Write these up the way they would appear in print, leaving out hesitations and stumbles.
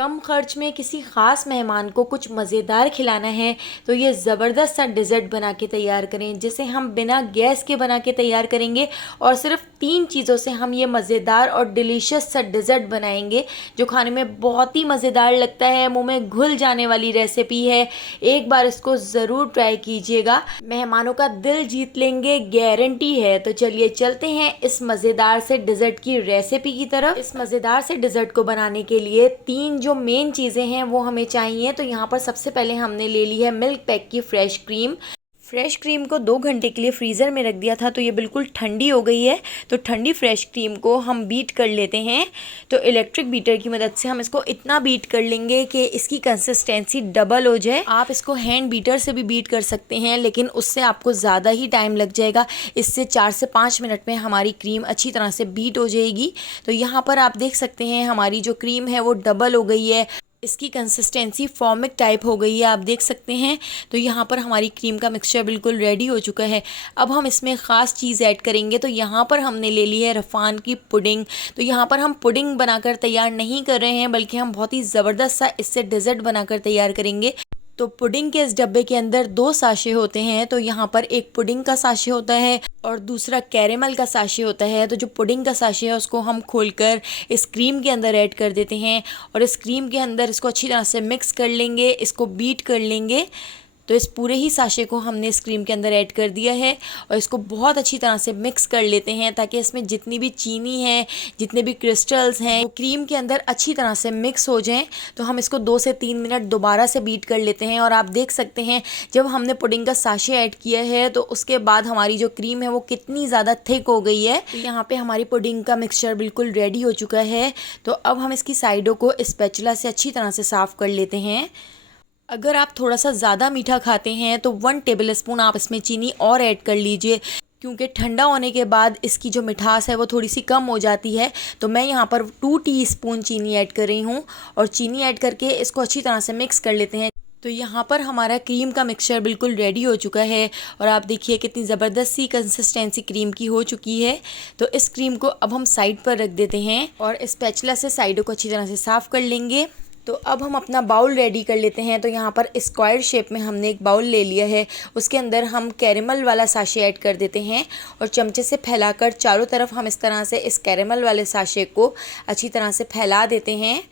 कम खर्च में किसी ख़ास मेहमान को कुछ मज़ेदार खिलाना है तो ये ज़बरदस्त सा डिज़र्ट बना के तैयार करें, जिसे हम बिना गैस के बना के तैयार करेंगे और सिर्फ 3 चीज़ों से हम ये मज़ेदार और डिलीशियस सा डिज़र्ट बनाएंगे जो खाने में बहुत ही मज़ेदार लगता है। मुंह में घुल जाने वाली रेसिपी है, एक बार इसको ज़रूर ट्राई कीजिएगा, मेहमानों का दिल जीत लेंगे, गारंटी है। तो चलिए चलते हैं इस मज़ेदार से डिज़र्ट की रेसिपी की तरफ। इस मज़ेदार से डिज़र्ट को बनाने के लिए 3 जो मेन चीज़ें हैं वो हमें चाहिए। तो यहाँ पर सबसे पहले हमने ले ली है मिल्क पैक की फ्रेश क्रीम। फ्रेश क्रीम को 2 घंटे के लिए फ्रीज़र में रख दिया था तो ये बिल्कुल ठंडी हो गई है। तो ठंडी फ्रेश क्रीम को हम बीट कर लेते हैं। तो इलेक्ट्रिक बीटर की मदद से हम इसको इतना बीट कर लेंगे कि इसकी कंसिस्टेंसी डबल हो जाए। आप इसको हैंड बीटर से भी बीट कर सकते हैं, लेकिन उससे आपको ज़्यादा ही टाइम लग जाएगा। इससे 4 से 5 मिनट में हमारी क्रीम अच्छी तरह से बीट हो जाएगी। तो यहाँ पर आप देख सकते हैं हमारी जो क्रीम है वो डबल हो गई है, इसकी कंसिस्टेंसी फॉर्मिक टाइप हो गई है, आप देख सकते हैं। तो यहाँ पर हमारी क्रीम का मिक्सचर बिल्कुल रेडी हो चुका है। अब हम इसमें ख़ास चीज़ ऐड करेंगे। तो यहाँ पर हमने ले ली है रफ़ान की पुडिंग। तो यहाँ पर हम पुडिंग बनाकर तैयार नहीं कर रहे हैं, बल्कि हम बहुत ही ज़बरदस्त सा इससे डेज़र्ट बनाकर तैयार करेंगे। तो पुडिंग के इस डब्बे के अंदर 2 साशे होते हैं। तो यहाँ पर एक पुडिंग का साशे होता है और दूसरा कैरेमल का साशे होता है। तो जो पुडिंग का साशे है उसको हम खोलकर इस क्रीम के अंदर ऐड कर देते हैं और इस क्रीम के अंदर इसको अच्छी तरह से मिक्स कर लेंगे, इसको बीट कर लेंगे। तो इस पूरे ही साशे को हमने इस क्रीम के अंदर ऐड कर दिया है और इसको बहुत अच्छी तरह से मिक्स कर लेते हैं ताकि इसमें जितनी भी चीनी है, जितने भी क्रिस्टल्स हैं, वो क्रीम के अंदर अच्छी तरह से मिक्स हो जाएं। तो हम इसको 2 से 3 मिनट दोबारा से बीट कर लेते हैं और आप देख सकते हैं जब हमने पुडिंग का साशे ऐड किया है तो उसके बाद हमारी जो क्रीम है वो कितनी ज़्यादा थिक हो गई है। तो यहाँ पर हमारी पुडिंग का मिक्सचर बिल्कुल रेडी हो चुका है। तो अब हम इसकी साइडों को स्पैचुला से अच्छी तरह से साफ़ कर लेते हैं। अगर आप थोड़ा सा ज़्यादा मीठा खाते हैं तो 1 टेबल स्पून आप इसमें चीनी और ऐड कर लीजिए, क्योंकि ठंडा होने के बाद इसकी जो मिठास है वो थोड़ी सी कम हो जाती है। तो मैं यहाँ पर 2 टीस्पून चीनी ऐड कर रही हूँ और चीनी ऐड करके इसको अच्छी तरह से मिक्स कर लेते हैं। तो यहाँ पर हमारा क्रीम का मिक्सचर बिल्कुल रेडी हो चुका है और आप देखिए कितनी ज़बरदस्त सी कंसिस्टेंसी क्रीम की हो चुकी है। तो इस क्रीम को अब हम साइड पर रख देते हैं और स्पैचुला से साइडों को अच्छी तरह से साफ़ कर लेंगे। तो अब हम अपना बाउल रेडी कर लेते हैं। तो यहाँ पर स्क्वायर शेप में हमने एक बाउल ले लिया है, उसके अंदर हम कैरेमल वाला साशे ऐड कर देते हैं और चमचे से फैलाकर चारों तरफ हम इस तरह से इस कैरेमल वाले साशे को अच्छी तरह से फैला देते हैं।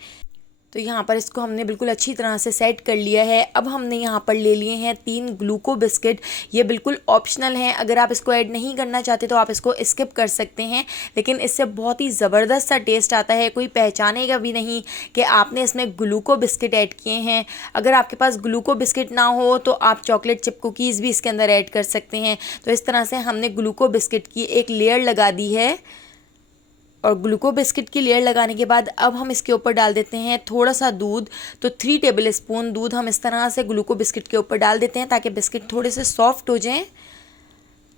तो यहाँ पर इसको हमने बिल्कुल अच्छी तरह से सेट कर लिया है। अब हमने यहाँ पर ले लिए हैं 3 ग्लूको बिस्किट। ये बिल्कुल ऑप्शनल हैं, अगर आप इसको ऐड नहीं करना चाहते तो आप इसको स्किप कर सकते हैं, लेकिन इससे बहुत ही ज़बरदस्त सा टेस्ट आता है। कोई पहचानेगा भी नहीं कि आपने इसमें ग्लूको बिस्किट ऐड किए हैं। अगर आपके पास ग्लूको बिस्किट ना हो तो आप चॉकलेट चिप कुकीज़ भी इसके अंदर ऐड कर सकते हैं। तो इस तरह से हमने ग्लूको बिस्किट की एक लेयर लगा दी है और ग्लूको बिस्किट की लेयर लगाने के बाद अब हम इसके ऊपर डाल देते हैं थोड़ा सा दूध। तो 3 टेबल स्पून दूध हम इस तरह से ग्लूको बिस्किट के ऊपर डाल देते हैं ताकि बिस्किट थोड़े से सॉफ्ट हो जाएं।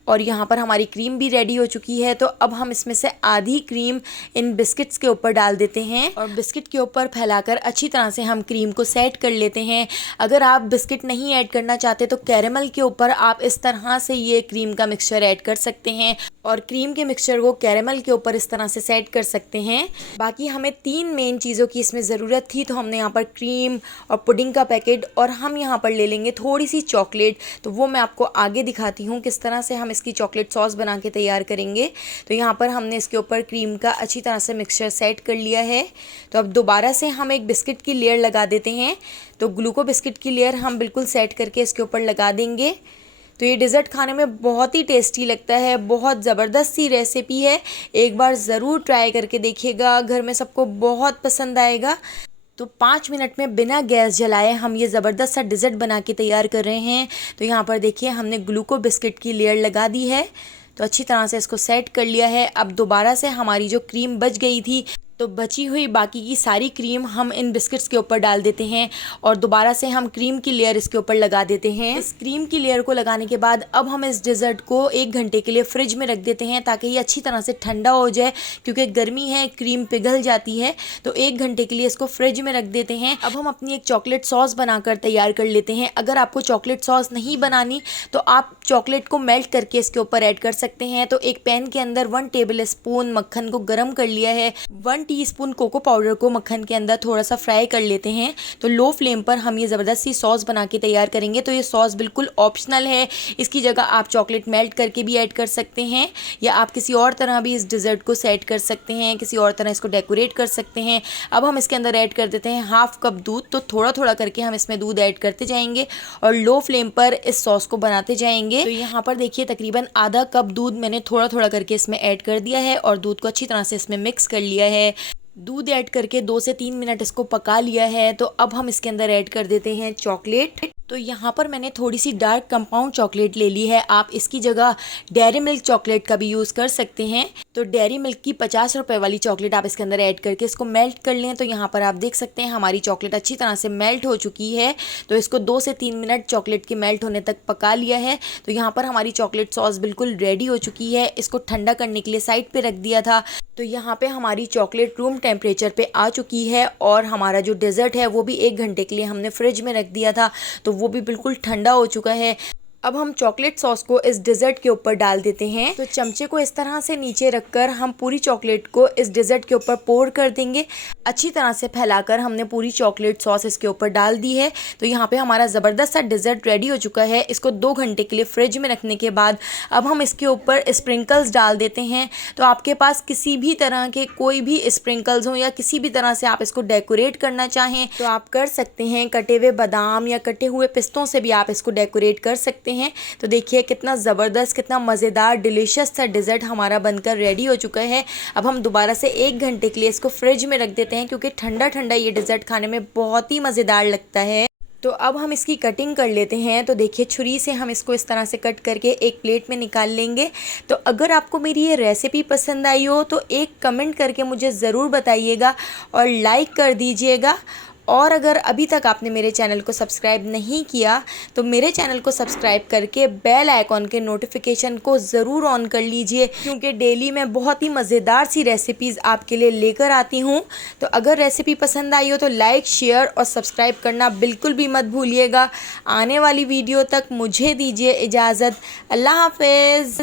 और यहाँ पर हमारी क्रीम भी रेडी हो चुकी है। तो अब हम इसमें से आधी क्रीम इन बिस्किट्स के ऊपर डाल देते हैं और बिस्किट के ऊपर फैलाकर अच्छी तरह से हम क्रीम को सेट कर लेते हैं। अगर आप बिस्किट नहीं ऐड करना चाहते तो कैरेमल के ऊपर आप इस तरह से ये क्रीम का मिक्सचर ऐड कर सकते हैं और क्रीम के मिक्सचर को कैरेमल के ऊपर इस तरह से सेट कर सकते हैं। बाकी हमें 3 मेन चीज़ों की इसमें ज़रूरत थी। तो हमने यहाँ पर क्रीम और पुडिंग का पैकेट और हम यहाँ पर ले लेंगे थोड़ी सी चॉकलेट। तो वो मैं आपको आगे दिखाती हूँ किस तरह से हम इसकी चॉकलेट सॉस बना के तैयार करेंगे। तो यहाँ पर हमने इसके ऊपर क्रीम का अच्छी तरह से मिक्सचर सेट कर लिया है। तो अब दोबारा से हम एक बिस्किट की लेयर लगा देते हैं। तो ग्लूको बिस्किट की लेयर हम बिल्कुल सेट करके इसके ऊपर लगा देंगे। तो ये डिज़र्ट खाने में बहुत ही टेस्टी लगता है, बहुत ज़बरदस्त सी रेसिपी है, एक बार ज़रूर ट्राई करके देखिएगा, घर में सबको बहुत पसंद आएगा। तो 5 मिनट में बिना गैस जलाए हम ये ज़बरदस्त सा डिज़र्ट बना के तैयार कर रहे हैं। तो यहाँ पर देखिए हमने ग्लूको बिस्किट की लेयर लगा दी है, तो अच्छी तरह से इसको सेट कर लिया है। अब दोबारा से हमारी जो क्रीम बच गई थी तो बची हुई बाकी की सारी क्रीम हम इन बिस्किट्स के ऊपर डाल देते हैं और दोबारा से हम क्रीम की लेयर इसके ऊपर लगा देते हैं। इस क्रीम की लेयर को लगाने के बाद अब हम इस डिज़र्ट को 1 घंटे के लिए फ्रिज में रख देते हैं ताकि ये अच्छी तरह से ठंडा हो जाए, क्योंकि गर्मी है, क्रीम पिघल जाती है। तो 1 घंटे के लिए इसको फ्रिज में रख देते हैं। अब हम अपनी एक चॉकलेट सॉस बनाकर तैयार कर लेते हैं। अगर आपको चॉकलेट सॉस नहीं बनानी तो आप चॉकलेट को मेल्ट करके इसके ऊपर ऐड कर सकते हैं। तो एक पैन के अंदर 1 टेबल स्पून मक्खन को गर्म कर लिया है, 1 टीस्पून कोको पाउडर को मक्खन के अंदर थोड़ा सा फ्राई कर लेते हैं। तो लो फ्लेम पर हम ये ज़बरदस्त सी सॉस बना के तैयार करेंगे। तो ये सॉस बिल्कुल ऑप्शनल है, इसकी जगह आप चॉकलेट मेल्ट करके भी ऐड कर सकते हैं, या आप किसी और तरह भी इस डिज़र्ट को सेट कर सकते हैं, किसी और तरह इसको डेकोरेट कर सकते हैं। अब हम इसके अंदर ऐड कर देते हैं हाफ कप दूध। तो थोड़ा थोड़ा करके हम इसमें दूध ऐड करते जाएंगे और लो फ्लेम पर इस सॉस को बनाते जाएंगे। तो यहाँ पर देखिए तकरीबन आधा कप दूध मैंने थोड़ा थोड़ा करके इसमें ऐड कर दिया है और दूध को अच्छी तरह से इसमें मिक्स कर लिया है। दूध ऐड करके 2 से 3 मिनट इसको पका लिया है। तो अब हम इसके अंदर ऐड कर देते हैं चॉकलेट। तो यहाँ पर मैंने थोड़ी सी डार्क कंपाउंड चॉकलेट ले ली है, आप इसकी जगह डेयरी मिल्क चॉकलेट का भी यूज़ कर सकते हैं। तो डेयरी मिल्क की 50 रुपए वाली चॉकलेट आप इसके अंदर ऐड करके इसको मेल्ट कर लें। तो यहाँ पर आप देख सकते हैं हमारी चॉकलेट अच्छी तरह से मेल्ट हो चुकी है। तो इसको 2 से 3 मिनट चॉकलेट के मेल्ट होने तक पका लिया है। तो यहाँ पर हमारी चॉकलेट सॉस बिल्कुल रेडी हो चुकी है। इसको ठंडा करने के लिए साइड पर रख दिया था। तो यहाँ पे हमारी चॉकलेट रूम टेम्परेचर पे आ चुकी है और हमारा जो डेज़र्ट है वो भी 1 घंटे के लिए हमने फ्रिज में रख दिया था, तो वो भी बिल्कुल ठंडा हो चुका है। अब हम चॉकलेट सॉस को इस डिज़र्ट के ऊपर डाल देते हैं। तो चमचे को इस तरह से नीचे रखकर हम पूरी चॉकलेट को इस डिज़र्ट के ऊपर पोर कर देंगे। अच्छी तरह से फैलाकर हमने पूरी चॉकलेट सॉस इसके ऊपर डाल दी है। तो यहाँ पे हमारा ज़बरदस्त सा डिज़र्ट रेडी हो चुका है। इसको 2 घंटे के लिए फ्रिज में रखने के बाद अब हम इसके ऊपर स्प्रिंकल्स डाल देते हैं। तो आपके पास किसी भी तरह के कोई भी स्प्रिंकल्स हो या किसी भी तरह से आप इसको डेकोरेट करना चाहें तो आप कर सकते हैं। कटे हुए बादाम या कटे हुए पिस्तों से भी आप इसको डेकोरेट कर सकते हैं। तो देखिए कितना ज़बरदस्त, कितना मज़ेदार डिलीशियस सा डिज़र्ट हमारा बनकर रेडी हो चुका है। अब हम दोबारा से 1 घंटे के लिए इसको फ्रिज में रख देते हैं, क्योंकि ठंडा ठंडा ये डिज़र्ट खाने में बहुत ही मज़ेदार लगता है। तो अब हम इसकी कटिंग कर लेते हैं। तो देखिए छुरी से हम इसको इस तरह से कट करके एक प्लेट में निकाल लेंगे। तो अगर आपको मेरी ये रेसिपी पसंद आई हो तो एक कमेंट करके मुझे ज़रूर बताइएगा और लाइक कर दीजिएगा। और अगर अभी तक आपने मेरे चैनल को सब्सक्राइब नहीं किया तो मेरे चैनल को सब्सक्राइब करके बेल आइकॉन के नोटिफिकेशन को ज़रूर ऑन कर लीजिए, क्योंकि डेली मैं बहुत ही मज़ेदार सी रेसिपीज़ आपके लिए लेकर आती हूँ। तो अगर रेसिपी पसंद आई हो तो लाइक, शेयर और सब्सक्राइब करना बिल्कुल भी मत भूलिएगा। आने वाली वीडियो तक मुझे दीजिए इजाज़त। अल्लाह हाफ़िज़।